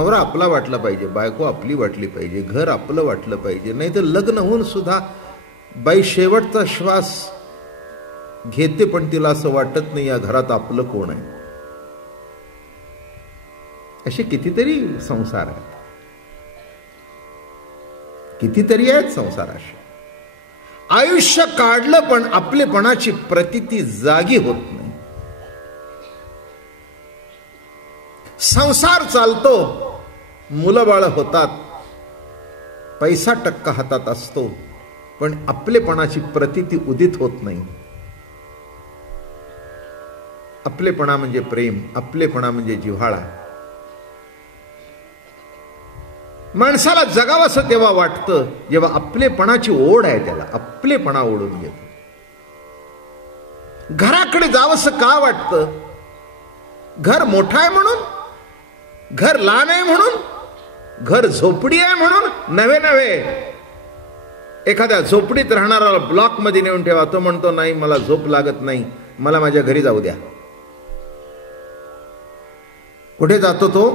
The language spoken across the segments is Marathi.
नवरा आपला वाटला पाहिजे, बायको आपली वाटली पाहिजे, घर आपलं वाटलं पाहिजे. नाही तर लग्न होऊन सुद्धा बाई शेवटचा श्वास घेते पण तिला असं वाटत नाही या घरात आपलं कोण आहे. असे कितीतरी संसार आहेत, कितीतरी आहेत संसार असे. आयुष्य काढलं पण आपलेपणाची प्रतीती जागी होत नाही. संसार चालतो, मुलं बाळ होतात, पैसा टक्का हातात असतो, पण आपलेपणाची प्रतीती उदित होत नाही. आपलेपणा म्हणजे प्रेम, आपलेपणा म्हणजे जिव्हाळा. माणसाला जगावंसं तेव्हा वाटतं जेव्हा आपलेपणाची ओढ आहे, त्याला आपलेपणा ओढून घेतो. घराकडे जावंसं का वाटतं? घर मोठं आहे म्हणून, घर लहान आहे म्हणून, घर झोपडी आहे म्हणून नव्हे नव्हे. एखाद्या झोपडीत राहणारा ब्लॉक मध्ये नेऊन ठेवा, तो म्हणतो नाही मला झोप लागत नाही, मला माझ्या घरी जाऊ द्या. कुठे जातो तो?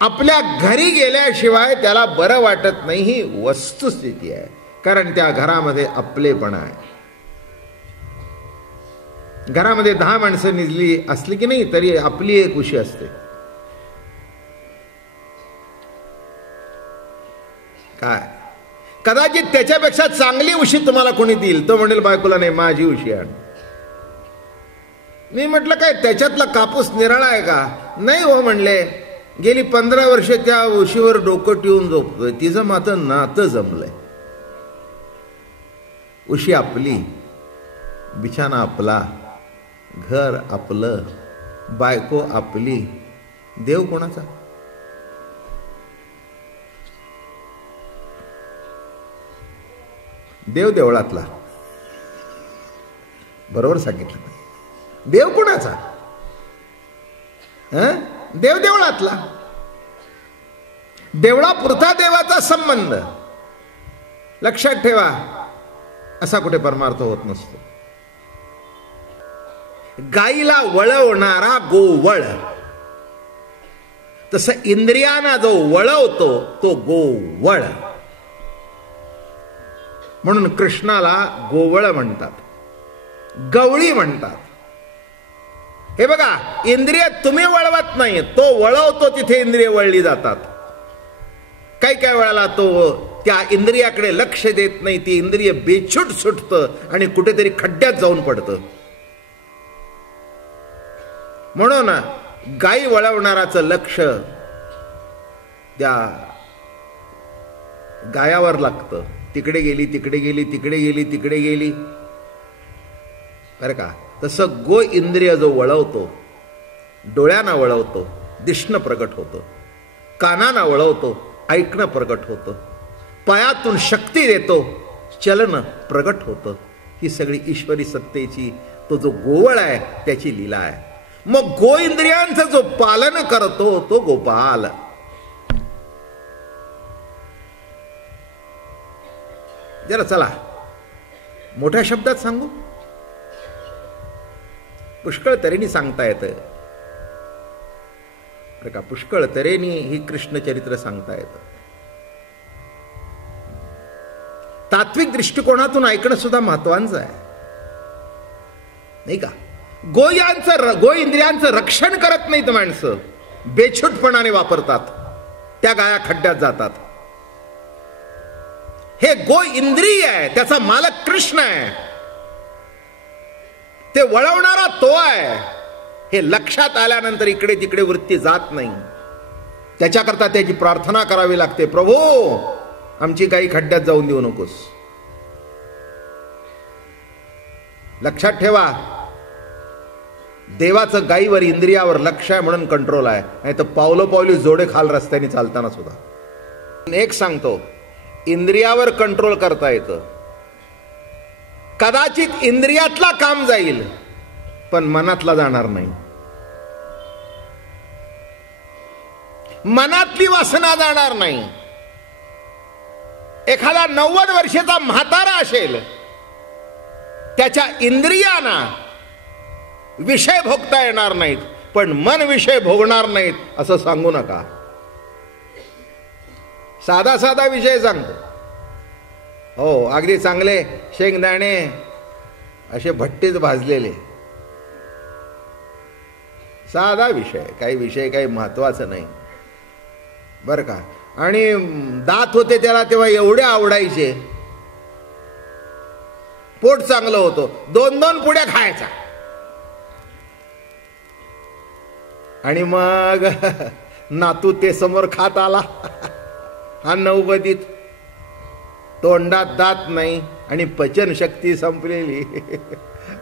आपल्या घरी गेल्याशिवाय त्याला बरं वाटत नाही. ही वस्तुस्थिती आहे, कारण त्या घरामध्ये आपलेपणा आहे. घरामध्ये 10 माणसं निजली असली की नाही तरी आपली एक उशी असते. काय कदाचित त्याच्यापेक्षा चांगली उशी तुम्हाला कोणी देईल, तो म्हणेल बायकोला नाही माझी उशी आण. मी म्हटलं काय त्याच्यातला कापूस निराळा आहे का? नाही हो म्हणले, गेली 15 वर्ष त्या उशीवर डोकं ठेवून झोपतोय, तिचं मात्र नातं जमलंय. उशी आपली, बिछाना आपला, घर आपलं, बायको आपली, देव कोणाचा? देव देवळातला. बरोबर सांगितलं. देव कोणाचा? देव देवळातला. देवळापुरता देवाचा संबंध. लक्षात ठेवा, असा कुठे परमार्थ होत नसतो. गाईला वळवणारा गोवळ, तसं इंद्रियांना जो वळवतो तो गोवळ. म्हणून कृष्णाला गोवळ म्हणतात, गवळी म्हणतात. हे बघा, इंद्रिय तुम्ही वळवत नाही, तो वळवतो, तिथे इंद्रिय वळली जातात. काही काही वेळाला तो त्या इंद्रियाकडे लक्ष देत नाही, ती इंद्रिय बेछूट सुटतं आणि कुठेतरी खड्ड्यात जाऊन पडतं. म्हणून गाई वळवणाराचं लक्ष त्या गायावर लागतं. तिकडे गेली, तिकडे गेली, तिकडे गेली, तिकडे गेली, बरं का. तसं गो इंद्रिय जो वळवतो, डोळ्यांना वळवतो, दिसणं प्रगट होतं, कानांना वळवतो, ऐकणं प्रगट होतं, पायातून शक्ती देतो, चलन प्रगट होतं. ही सगळी ईश्वरी सत्तेची तो जो गोवळ आहे त्याची लीला आहे. मग गो इंद्रियांचं जो पालन करतो तो गोपाल. जरा चला मोठ्या शब्दात सांगू, पुष्कळ तऱ्हेनी सांगता येतं बरं का. पुष्कळ तऱ्हेनी ही कृष्ण चरित्र सांगता येतं. तात्विक दृष्टिकोनातून ऐकणं सुद्धा महत्वाचं आहे, नाही का. गो इंद्रियांचं रक्षण करत नाहीत माणसं, बेछूटपणाने वापरतात, त्या गाया खड्ड्यात जातात. हे गो इंद्रिय आहे, त्याचा मालक कृष्ण आहे, ते वळवणारा तो आहे. हे लक्षात आल्यानंतर इकडे तिकडे वृत्ती जात नाही. त्याच्याकरता त्याची प्रार्थना करावी लागते, प्रभू आमची गाई खड्ड्यात जाऊन देऊ नकोस. लक्षात ठेवा, देवाचं गाईवर इंद्रियावर लक्ष आहे म्हणून कंट्रोल आहे, नाही तर पावलोपावली जोडे खाल रस्त्याने चालताना सुद्धा. एक सांगतो, इंद्रियावर कंट्रोल करता येतं. कदाचित इंद्रियातला काम जाईल पण मनातला जाणार नाही. मनातली वासना जाणार नाही. एखादा 90 वर्षाचा म्हातारा असेल, त्याच्या इंद्रियांना विषय भोगता येणार नाहीत, पण मन विषय भोगणार नाहीत असं सांगू नका. साधा साधा विषय सांगतो. हो, अगदी चांगले शेंगदाणे असे भट्टीत भाजलेले, साधा विषय, काही विषय काही महत्वाचं नाही बरं का. आणि दात होते त्याला तेव्हा एवढे आवडायचे, पोट चांगलं होतं, 2-2 पुड्या खायचा. आणि मग नातू ते समोर खात आला हा नवबदीत, तोंडात दात नाही आणि पचन शक्ती संपलेली.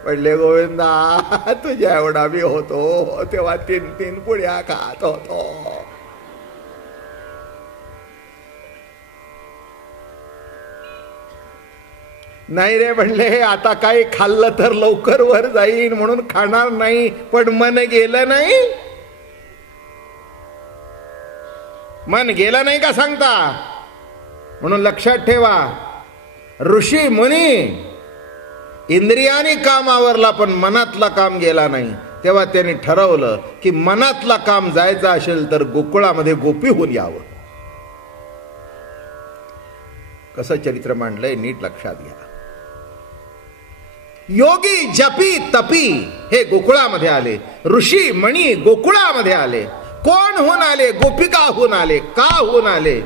पडले गोविंदा, तुझ्या एवढा मी होतो तेव्हा 3-3 पुड्या खात होतो. नाही रे म्हणले, आता काही खाल्लं तर लवकर वर जाईन म्हणून खाणार नाही, पण मन गेलं नाही. मन गेलं नाही का सांगता. म्हणून लक्षात ठेवा, ऋषी मुनी इंद्रियाने काम आवरला पण मनातला काम गेला नाही. तेव्हा त्यांनी ठरवलं की मनातला काम जायचं असेल तर गोकुळामध्ये गोपी होऊन यावं. कसं चरित्र मांडलंय नीट लक्षात घ्या. योगी जपी तपी हे गोकुळामध्ये आले, ऋषी मणी गोकुळामध्ये आले. कोण होऊन आले? गोपिका होऊन आले. का होऊन आले?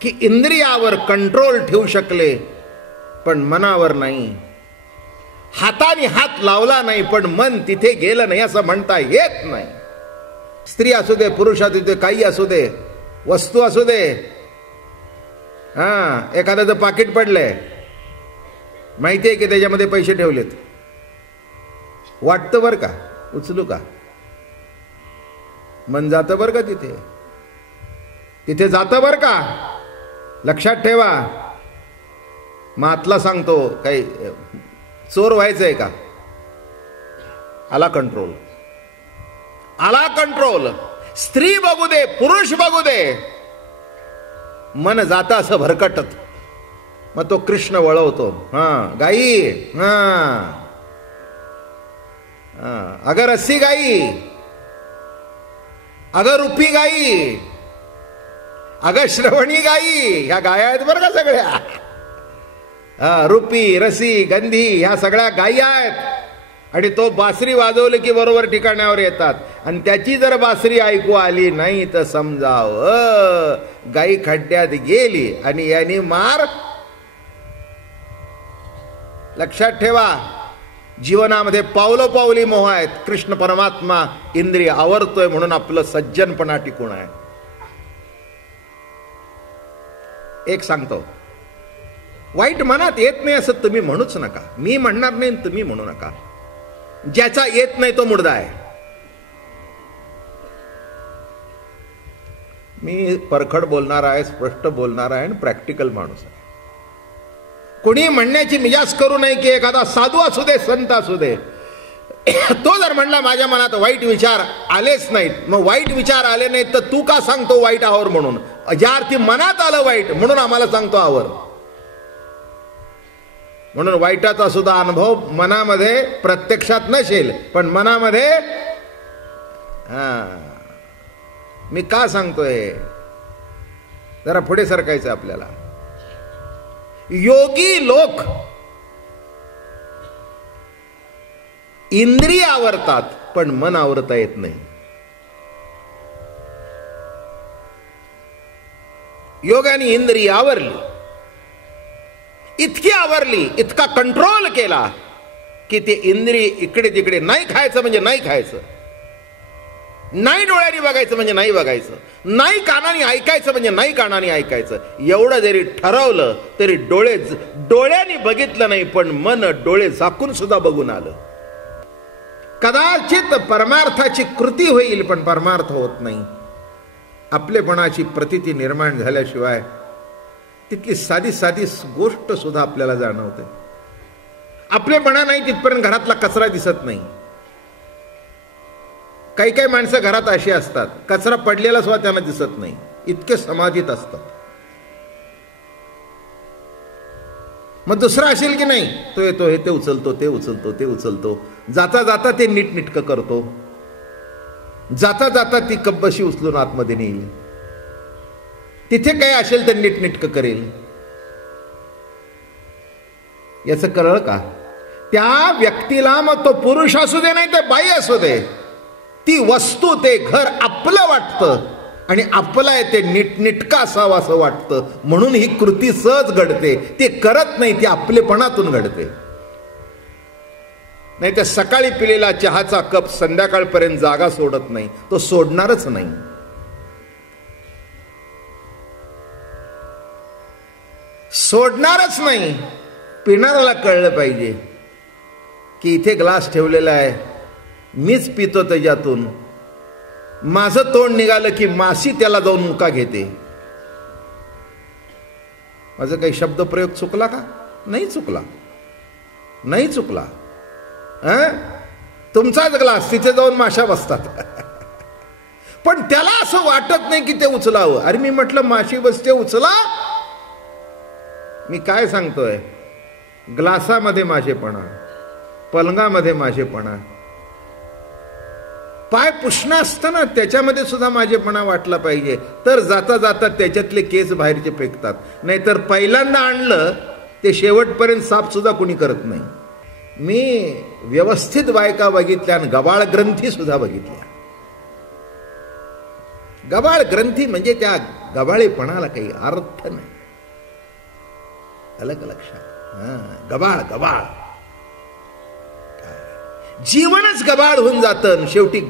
की इंद्रियावर कंट्रोल ठेवू शकले पण मनावर नाही. हाताने हात लावला नाही पण मन तिथे गेलं नाही असं म्हणता येत नाही. स्त्री असू दे, पुरुष असू दे, काही असू दे, वस्तू असू दे. एखाद्याचं पाकिट पडलंय, माहितीये की त्याच्यामध्ये पैसे ठेवलेत, वाटतं बरं का उचलू का, मन जातं बरं का, तिथे जातं बरं का. लक्षात ठेवा. मातला सांगतो, काही चोर व्हायचंय का, आला कंट्रोल, आला कंट्रोल. स्त्री बघू दे, पुरुष बघू दे, मन जातं असं भरकटत. मग तो कृष्ण वळवतो. गाई, अगर रस्सी गाई, अगर रुपी गाई, अगर श्रवणी गाई, ह्या गाया आहेत बरं का सगळ्या. रुपी, रसी, गंधी ह्या सगळ्या गायी आहेत. आणि तो बासरी वाजवलं की बरोबर ठिकाणावर येतात. आणि त्याची जर बासरी ऐकू आली नाही तर समजाव गाई खड्ड्यात गेली आणि यांनी मार. लक्षात ठेवा, जीवनामध्ये पावलोपावली मोह आहेत. कृष्ण परमात्मा इंद्रिय आवरतोय म्हणून आपलं सज्जनपणा टिकून आहे. एक सांगतो, वाईट मनात येत नाही असं तुम्ही म्हणूच नका. मी म्हणणार नाही, तुम्ही म्हणू नका. ज्याचा येत नाही तो मुर्दा आहे. मी परखड बोलणार आहे, स्पष्ट बोलणार आहे आणि प्रॅक्टिकल माणूस आहे. कोणी म्हणण्याची मिजाज करू नये की एखादा साधू असू दे, संत असू दे, तो जर म्हणला माझ्या मनात वाईट विचार आलेच नाहीत, मग वाईट विचार आले नाहीत तर तू का सांगतो वाईट आवर म्हणून. ज्या अर्थी मनात आलं वाईट म्हणून आम्हाला सांगतो आवर. म्हणून वाईटाचा सुद्धा अनुभव मनामध्ये प्रत्यक्षात नसेल पण मनामध्ये मी का सांगतोय, जरा पुढे सरकायचं आपल्याला. योगी लोक इंद्रिय आवरतात पण मन आवरता येत नाही. योगाने इंद्रिय आवरली, इतकी आवरली, इतका कंट्रोल केला की ते इंद्रिय इकडे तिकडे. नाही खायचं म्हणजे नाही खायचं, नाही डोळ्यांनी बघायचं म्हणजे नाही बघायचं, नाही कानाने ऐकायचं म्हणजे नाही कानाने ऐकायचं. एवढं जरी ठरवलं तरी डोळ्यांनी बघितलं नाही पण मन डोळे झाकून सुद्धा बघून आलं. कदाचित परमार्थाची कृती होईल पण परमार्थ होत नाही. आपलेपणाची प्रतीती निर्माण झाल्याशिवाय तितकी साधी साधी गोष्ट सुद्धा आपल्याला जाणवते. आपलेपणा नाही तिथपर्यंत घरातला कचरा दिसत नाही. काही काही माणसं घरात अशी असतात, कचरा पडलेला सुद्धा त्यांना दिसत नाही, इतके समाधीत असतात. मग दुसरा असेल की नाही, तो येतो, हे ते उचलतो, ते उचलतो, ते उचलतो, जाता जाता ते नीटनेटकं करतो. जाता जाता ती कब्बशी उचलून आतमध्ये नेईल. तिथे काय असेल तर नीटनेटकं करेल. याचं कळलं का? त्या व्यक्तीला, मग तो पुरुष असू दे नाही तर बाई असू दे, ती वस्तू, ते घर आपलं वाटतं आणि आपलं आहे ते नीटनेटकं असावं असं वाटतं. म्हणून ही कृती सहज घडते. ते करत नाही, ती आपलेपणातून घडते. नाही तर सकाळी पिलेला चहाचा कप संध्याकाळपर्यंत जागा सोडत नाही, तो सोडणारच नाही. सोडणारच नाही. पिणाऱ्याला कळलं पाहिजे की इथे ग्लास ठेवलेला आहे, मीच पितो त्याच्यातून. माझं तोंड निघालं की माशी त्याला जाऊन मुका घेते. माझं काही शब्दप्रयोग चुकला का? नाही चुकला, नाही चुकला. तुमचाच ग्लास, तिथे जाऊन माशा बसतात. पण त्याला असं वाटत नाही की ते उचलावं. अरे मी म्हटलं माशी बसते, उचला. मी काय सांगतोय? ग्लासामध्ये माशेपणा, पलंगामध्ये माशेपणा, पाय पुसणं असतं ना त्याच्यामध्ये सुद्धा माझेपणा वाटला पाहिजे. तर जाता जाता त्याच्यातले केस बाहेरचे फेकतात. नाहीतर पहिल्यांदा आणलं ते शेवटपर्यंत साफ सुद्धा कोणी करत नाही. मी व्यवस्थित बायका बघितल्या आणि गबाळ ग्रंथी सुद्धा बघितल्या. गबाळ ग्रंथी म्हणजे त्या गबाळेपणाला काही अर्थ नाही. अलग लक्षात. गबाळ गबाळ, जीवनच गबाळ होऊन जातं. शेवटी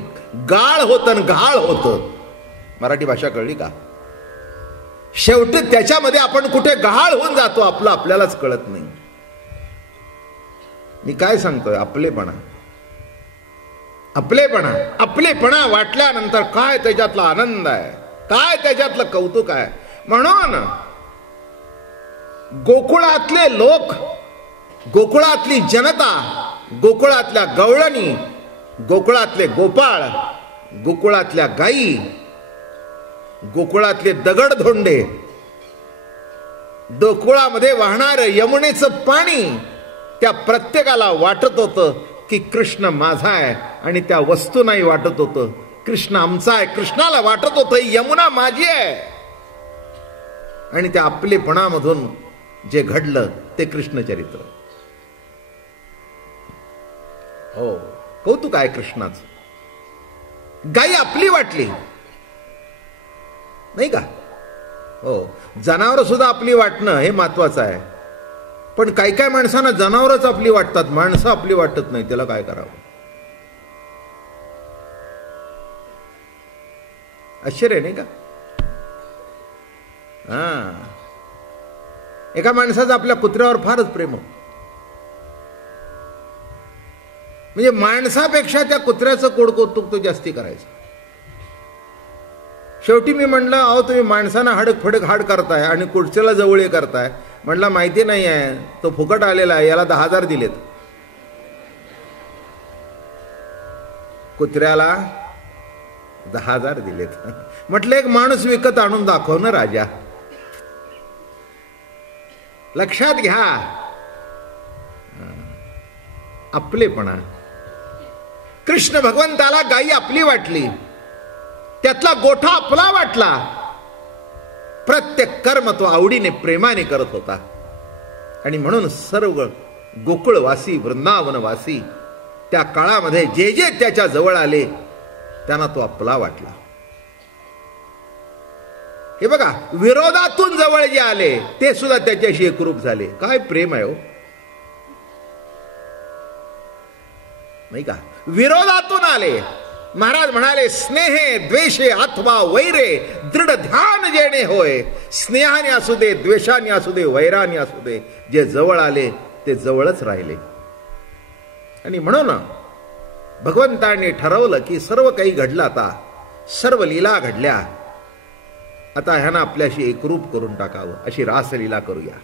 गाळ होतं, घाळ होतं. मराठी भाषा कळली का? शेवटी त्याच्यामध्ये आपण कुठे गहाळ होऊन जातो, आपलं आपल्यालाच कळत नाही. मी काय सांगतोय? आपलेपणा, आपलेपणा, आपलेपणा वाटल्यानंतर काय त्याच्यातला आनंद आहे, काय त्याच्यातलं कौतुक आहे. म्हणून गोकुळातले लोक, गोकुळातली जनता, गोकुळातल्या गवळणी, गोकुळातले गोपाळ, गोकुळातल्या गायी, गोकुळातले दगडधोंडे, गोकुळामध्ये वाहणारं यमुनेचं पाणी, त्या प्रत्येकाला वाटत होतं की कृष्ण माझा आहे. आणि त्या वस्तूनाही वाटत होतं कृष्ण आमचा आहे. कृष्णाला वाटत होतं यमुना माझी आहे. आणि त्या आपलेपणामधून जे घडलं ते कृष्णचरित्र. हो, कौतुक आहे कृष्णाचं. गाई आपली वाटली नाही का? हो, जनावर सुद्धा आपली वाटणं हे महत्वाचं आहे. पण काही काही माणसांना जनावरच आपली वाटतात, माणसं आपली वाटत नाही. त्याला काय करावं? आश्चर्य नाही का? एका माणसाचं आपल्या कुत्र्यावर फारच प्रेम होतं. म्हणजे माणसापेक्षा त्या कुत्र्याचं कोडकौतुक तो जास्ती करायचं. शेवटी मी म्हणलं, अहो तुम्ही माणसांना हाडक फडक हाड करताय आणि कुठच्याला जवळ करताय. म्हटलं माहिती नाही आहे, तो फुकट आलेला आहे, याला 10,000 दिलेत. कुत्र्याला 10,000 दिलेत. म्हटलं एक माणूस विकत आणून दाखव ना राजा. लक्षात घ्या, आपलेपणा. कृष्ण भगवंताला गायी आपली वाटली, त्यातला गोठा आपला वाटला. प्रत्येक कर्म तो आवडीने प्रेमाने करत होता. आणि म्हणून सर्व गोकुळवासी, वृंदावनवासी त्या काळामध्ये जे जे त्याच्या जवळ आले त्यांना तो आपला वाटला. हे बघा, विरोधातून जवळ जे आले ते सुद्धा त्याच्याशी एकरूप झाले. काय प्रेम आहे हो, नाही का? विरोधातून आले. महाराज म्हणाले, स्नेहे द्वेषे अथवा वैरे दृढ ध्यान जेणे होय. स्नेहाने असू दे, द्वेषाने असू दे, वैराने असू दे, जे जवळ आले ते जवळच राहिले. आणि म्हणून भगवंतांनी ठरवलं की सर्व काही घडलं, आता सर्व लीला घडल्या, आता ह्यांना आपल्याशी एकरूप करून टाकावं, अशी रासलीला करूया.